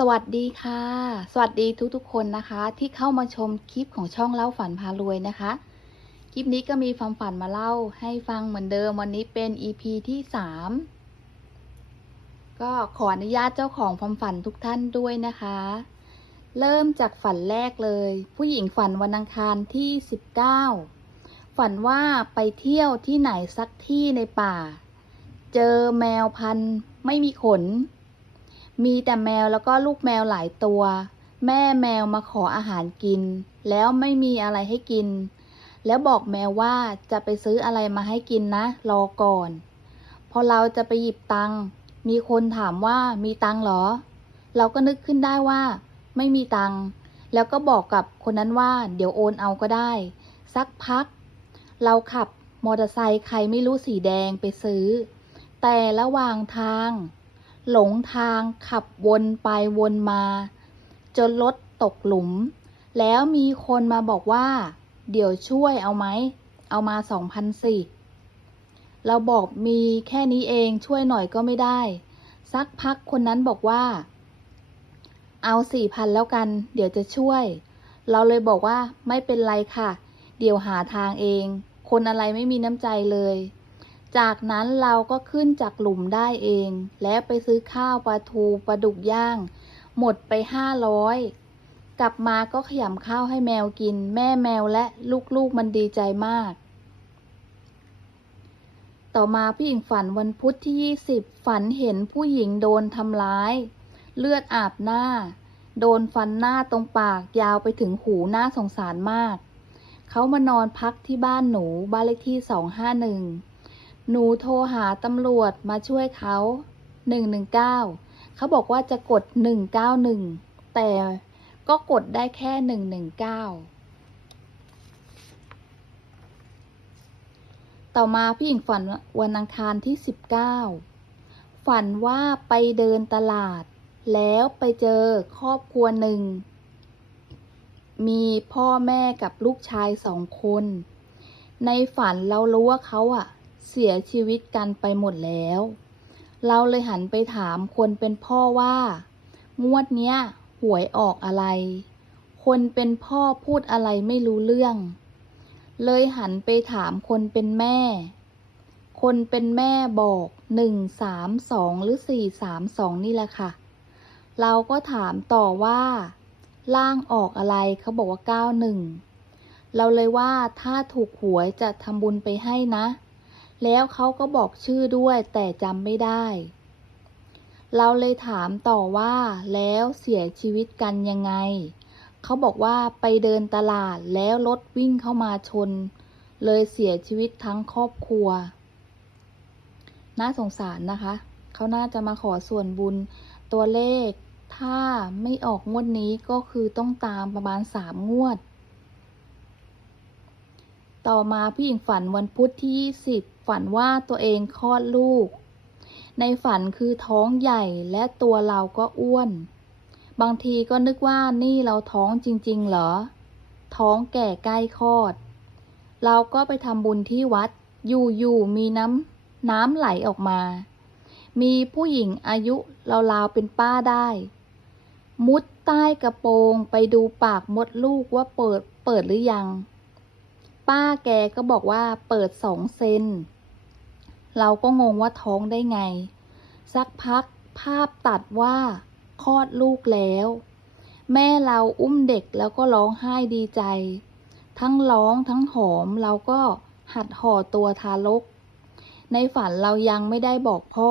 สวัสดีค่ะ สวัสดีทุกๆ คนนะคะ ที่เข้ามาชมคลิปของช่องเล่าฝันพารวยนะคะ คลิปนี้ก็มีความฝันมาเล่าให้ฟังเหมือนเดิมวันนี้เป็น EP ที่3ก็ขออนุญาตเจ้าของความฝันทุกท่านด้วยนะคะ เริ่มจากฝันแรกเลย ผู้หญิงฝันวันอังคารที่ 19 ฝันว่าไปเที่ยวที่ไหนสักที่ในป่า เจอแมวพันธุ์ไม่มีขน มีแต่แมวแล้วก็ลูกแมวหลายตัว แม่แมวมาขออาหารกิน แล้วไม่มีอะไรให้กิน แล้วบอกแมวว่าจะไปซื้ออะไรมาให้กินนะ รอก่อน พอเราจะไปหยิบตังค์มีคนถามว่ามีตังค์เหรอ เราก็นึกขึ้นได้ว่า ไม่มีตังค์แล้วก็บอกกับคนนั้นว่า เดี๋ยวโอนเอาก็ได้ สักพัก เราขับมอเตอร์ไซค์ใครไม่รู้สีแดงไปซื้อ แต่ระหว่างทาง หลงทางขับวนไปวนมา จนรถตกหลุม แล้วมีคนมาบอกว่า เดี๋ยวช่วยเอาไหม เอามาสองพันสี่เราบอกมีแค่นี้เองช่วยหน่อยก็ไม่ได้ สักพักคนนั้นบอกว่า เอาสี่พันแล้วกัน เดี๋ยวจะช่วย เราเลยบอกว่าไม่เป็นไรค่ะ เดี๋ยวหาทางเอง คนอะไรไม่มีน้ำใจเลย จากนั้นเราก็ขึ้นจากหลุมได้เอง แล้วไปซื้อข้าวปลาทูปลาดุกย่าง หมดไปห้าร้อยกลับมาก็ขยำข้าวให้แมวกิน แม่แมวและลูกๆมันดีใจมาก ต่อมาพี่หญิงฝันวันพุธที่ 20 ฝันเห็นผู้หญิงโดนทำร้าย เลือดอาบหน้า โดนฟันหน้าตรงปากยาวไปถึงหูหน่าสงสารมาก เขามานอนพักที่บ้านหนูบ้านเลขที่ 251 หนูโทรหาตำรวจมาช่วยเขา119 เขาบอกว่าจะกด 191 แต่ก็กดได้แค่ 119 ต่อมาพี่หญิงฝันวันอังคารที่ 19 ฝันว่าไปเดินตลาด แล้วไปเจอครอบครัวหนึ่ง มีพ่อแม่กับลูกชายสองคน ในฝันเรารู้ว่าเขาอะ เสียชีวิตกันไปหมดแล้ว เราเลยหันไปถามคนเป็นพ่อว่า งวดเนี้ยหวยออกอะไร คนเป็นพ่อพูดอะไรไม่รู้เรื่อง เลยหันไปถามคนเป็นแม่ คนเป็นแม่บอกหนึ่งสามสองหรือสี่สามสองนี่แหละค่ะ เราก็ถามต่อว่า ล่างออกอะไรเขาบอกว่าเก้าหนึ่งเราเลยว่าถ้าถูกหวยจะทำบุญไปให้นะ แล้วเขาก็บอกชื่อด้วยแต่จำไม่ได้ เราเลยถามต่อว่าแล้วเสียชีวิตกันยังไง เขาบอกว่าไปเดินตลาดแล้วรถวิ่งเข้ามาชน เลยเสียชีวิตทั้งครอบครัว น่าสงสารนะคะ เขาน่าจะมาขอส่วนบุญตัวเลข ถ้าไม่ออกงวดนี้ก็คือต้องตามประมาณสามงวด ต่อมาผู้หญิงฝันวันพุธที่20ฝันว่าตัวเองคลอดลูก ในฝันคือท้องใหญ่และตัวเราก็อ้วน บางทีก็นึกว่านี่เราท้องจริง ๆ เหรอ ท้องแก่ใกล้คลอด เราก็ไปทำบุญที่วัด อยู่ๆมีน้ำน้ำไหลออกมา มีผู้หญิงอายุราวๆเป็นป้าได้ มุดใต้กระโปรงไปดูปากมดลูกว่าเปิดเปิดหรือยัง ป้าแกก็บอกว่าเปิดสองเซน เราก็งงว่าท้องได้ไง สักพักภาพตัดว่าคลอดลูกแล้ว แม่เราอุ้มเด็กแล้วก็ร้องไห้ดีใจ ทั้งร้องทั้งหอมเราก็หัดห่อตัวทารก ในฝันเรายังไม่ได้บอกพ่อ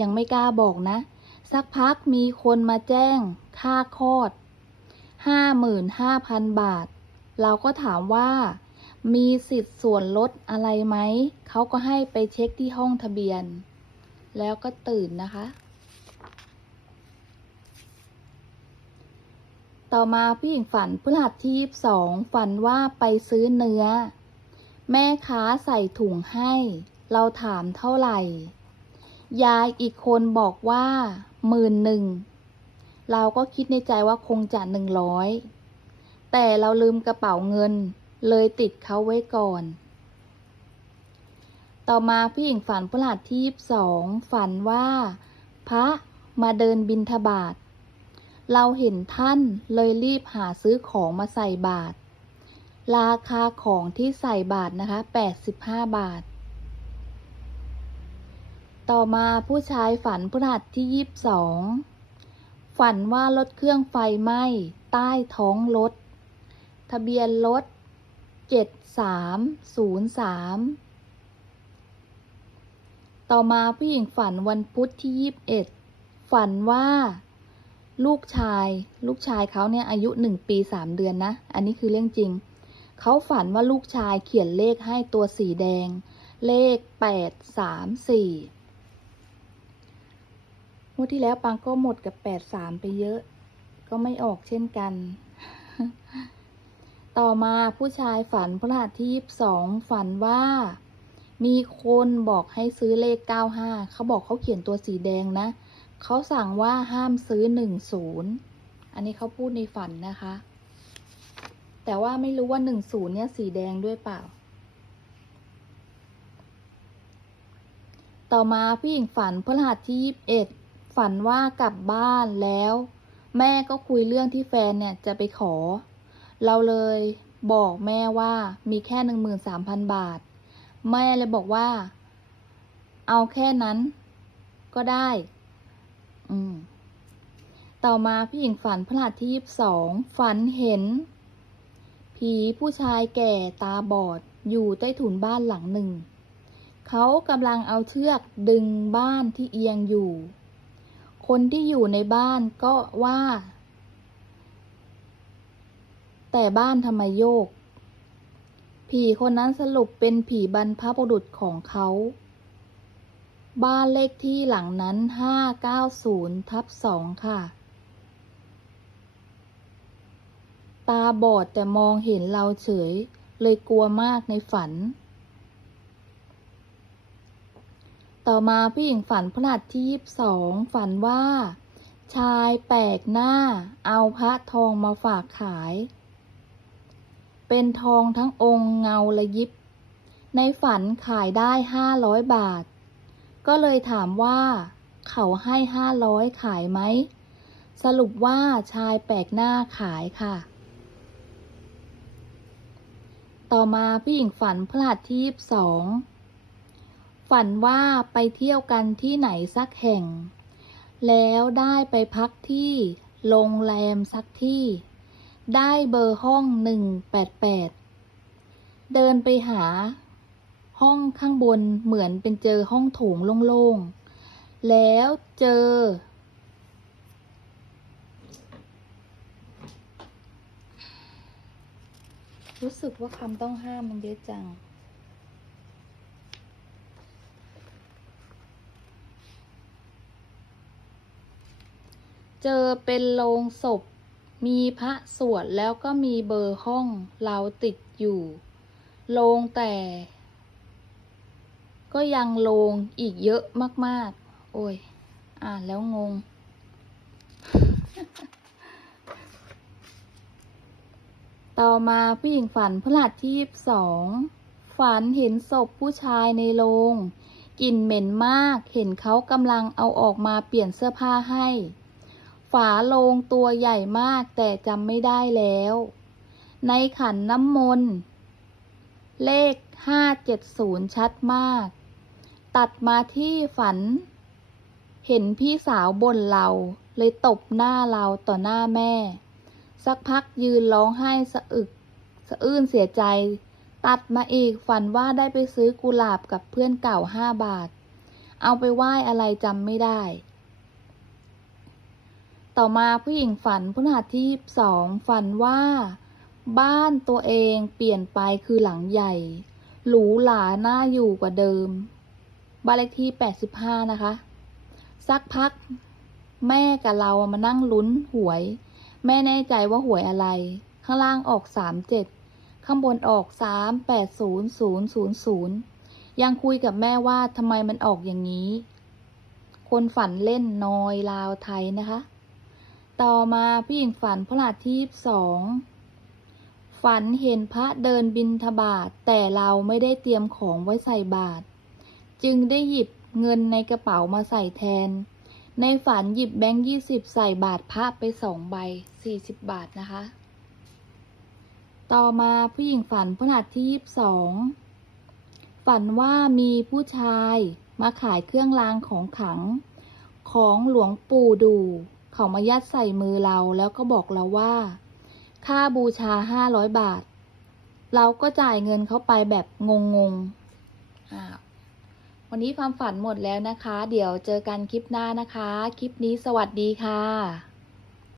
ยังไม่กล้าบอกนะ สักพักมีคนมาแจ้งค่าคลอดห้าหมื่นห้าพันบาท เราก็ถามว่า มีสิทธิ์ส่วนลดอะไรไหม เขาก็ให้ไปเช็คที่ห้องทะเบียน แล้วก็ตื่นนะคะ ต่อมาผู้หญิงฝันพฤหัสที่ยีสองฝันว่าไปซื้อเนื้อ แม่ค้าใส่ถุงให้ เราถามเท่าไหร่ ยายอีกคนบอกว่าหมื่นหนึ่ง เราก็คิดในใจว่าคงจะหนึ่งร้อย แต่เราลืมกระเป๋าเงิน เลยติดเขาไว้ก่อน ต่อมาผู้หญิงฝันพฤหัสที่ยีสองฝันว่า พระมาเดินบินทบาท เราเห็นท่านเลยรีบหาซื้อของมาใส่บาตราคาของที่ใส่บาทนะคะ 85 บาท ต่อมาผู้ชายฝันพฤหัสที่22ฝันว่ารถเครื่องไฟไหม้ใต้ท้องรถ ทะเบียนรถ7303ต่อมาผู้หญิงฝันวันพุธที่21ฝันว่าลูกชาย ลูกชายเขาเนี่ยอายุ1ปี3เดือนนะ อันนี้คือเรื่องจริง เขาฝันว่าลูกชายเขียนเลขให้ตัวสีแดง เลข8 3 4งวดที่แล้วปังก็หมดกับ8 3ไปเยอะ ก็ไม่ออกเช่นกัน ต่อมาผู้ชายฝันพฤหัสที่22ฝันว่า มีคนบอกให้ซื้อเลข 95 เขาบอกเขาเขียนตัวสีแดงนะ เขาสั่งว่าห้ามซื้อ 10 อันนี้เขาพูดในฝันนะคะ แต่ว่าไม่รู้ว่า 10 เนี่ยสีแดงด้วยเปล่า ต่อมาผู้หญิงฝันพฤหัสที่21ฝันว่ากลับบ้านแล้ว แม่ก็คุยเรื่องที่แฟนเนี่ยจะไปขอ เราเลยบอกแม่ว่ามีแค่13,000บาท แม่เลยบอกว่า เอาแค่นั้นก็ได้ อืม ต่อมาผู้หญิงฝันพฤหัสที่22ฝันเห็น ผีผู้ชายแก่ตาบอดอยู่ใต้ถุนบ้านหลังหนึ่ง เขากำลังเอาเชือกดึงบ้านที่เอียงอยู่ คนที่อยู่ในบ้านก็ว่า แต่บ้านทำไมโยก ผีคนนั้นสรุปเป็นผีบรรพบุรุษของเขา บ้านเลขที่หลังนั้น590ทับ2ค่ะ ตาบอดแต่มองเห็นเราเฉย เลยกลัวมากในฝัน ต่อมาผู้หญิงฝันพฤหัสที่22ฝันว่าชายแปลกหน้าเอาพระทองมาฝากขาย เป็นทองทั้งองค์เงาละยิบ ในฝันขายได้500บาท ก็เลยถามว่า เขาให้500ขายไหม สรุปว่าชายแปลกหน้าขายค่ะ ต่อมาผู้หญิงฝันพฤหัสที่22ฝันว่าไปเที่ยวกันที่ไหนสักแห่ง แล้วได้ไปพักที่โรงแรมสักที่ ได้เบอร์ห้อง188เดินไปหา ห้องข้างบนเหมือนเป็นเจอห้องโถงโล่งๆ แล้วเจอ รู้สึกว่าคำต้องห้ามมันเยอะจังเจอเป็นโลงศพ มีพระสวดแล้วก็มีเบอร์ห้องเราติดอยู่ โลงแต่ ก็ยังโลงอีกเยอะมาก ๆ โอ้ย อ่านแล้วงง ต่อมาผู้หญิงฝันพฤหัสที่สอง ฝันเห็นศพผู้ชายในโรงกลิ่นเหม็นมาก เห็นเขากำลังเอาออกมาเปลี่ยนเสื้อผ้าให้ ฝาโลงตัวใหญ่มากแต่จำไม่ได้แล้ว ในขันน้ำมนต์ เลข570ชัดมาก ตัดมาที่ฝัน เห็นพี่สาวบ่นเราเลยตบหน้าเราต่อหน้าแม่ สักพักยืนร้องไห้สะอึก สะอื้นเสียใจ ตัดมาอีกฝันว่าได้ไปซื้อกุหลาบกับเพื่อนเก่าห้าบาท เอาไปไหว้อะไรจำไม่ได้ ต่อมาผู้หญิงฝันพฤหัสที่สองฝันว่า บ้านตัวเองเปลี่ยนไปคือหลังใหญ่ หรูหราน่าอยู่กว่าเดิม บ้านเลขที่ 85 นะคะ สักพัก แม่กับเรามานั่งลุ้นหวย แม่แน่ใจว่าหวยอะไร ข้างล่างออก 37 ข้างบนออก 380000 ยังคุยกับแม่ว่าทำไมมันออกอย่างนี้ คนฝันเล่นนอยลาวไทยนะคะ ต่อมาพี่หญิงฝันพระหัสที่สองฝันเห็นพระเดินบินทบาทแต่เราไม่ได้เตรียมของไว้ใส่บาตรจึงได้หยิบเงินในกระเป๋ามาใส่แทน ในฝันหยิบแบงค์ยี่สิบใส่บาทพระไปสองใบสี่สิบบาทนะคะ ต่อมาผู้หญิงฝันพฤหัสที่ยี่สิบสองฝันว่ามีผู้ชายมาขายเครื่องรางของขัง ของหลวงปู่ดู เขามายัดใส่มือเราแล้วก็บอกเราว่า ค่าบูชาห้าร้อยบาท เราก็จ่ายเงินเขาไปแบบงงๆอ้าววันนี้ความฝันหมดแล้วนะคะ เดี๋ยวเจอกันคลิปหน้านะคะ คลิปนี้สวัสดีค่ะ